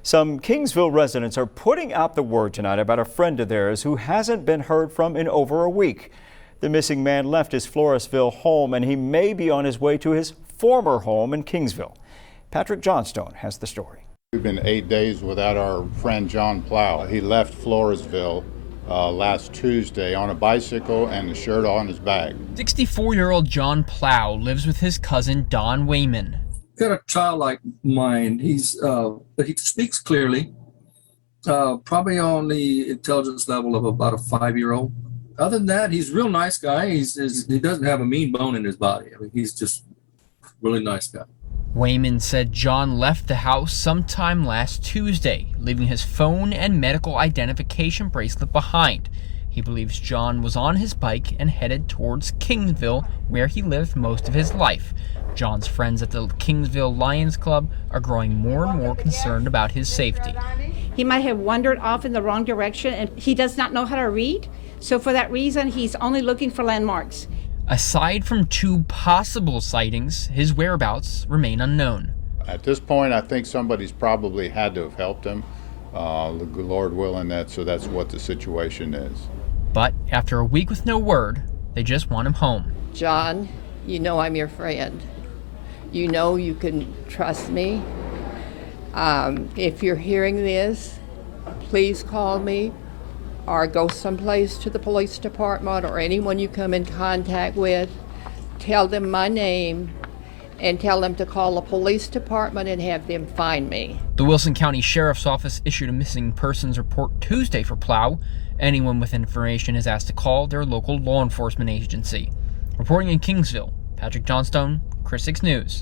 Some Kingsville residents are putting out the word tonight about a friend of theirs who hasn't been heard from in over a week. The missing man left his Floresville home and he may be on his way to his former home in Kingsville. Patrick Johnstone has the story. We've been 8 days without our friend John Plow. He left Floresville last Tuesday on a bicycle and a shirt on his back. 64-year-old John Plow lives with his cousin Don Wayman. Got a childlike mind. He speaks clearly, probably on the intelligence level of about a 5-year-old. Other than that, he's a real nice guy. He doesn't have a mean bone in his body. I mean, he's just a really nice guy. Wayman said John left the house sometime last Tuesday, leaving his phone and medical identification bracelet behind. He believes John was on his bike and headed towards Kingsville, where he lived most of his life. John's friends at the Kingsville Lions Club are growing more and more concerned about his safety. He might have wandered off in the wrong direction and he does not know how to read. So for that reason, he's only looking for landmarks. Aside from 2 possible sightings, his whereabouts remain unknown. At this point, I think somebody's probably had to have helped him, the Lord willing so that's what the situation is. But after a week with no word, they just want him home. John, you know I'm your friend. You know you can trust me. If you're hearing this, please call me or go someplace to the police department or anyone you come in contact with. Tell them my name and tell them to call the police department and have them find me. The Wilson County Sheriff's Office issued a missing persons report Tuesday for Plow. Anyone with information is asked to call their local law enforcement agency. Reporting in Kingsville, Patrick Johnstone, Chris 6 News.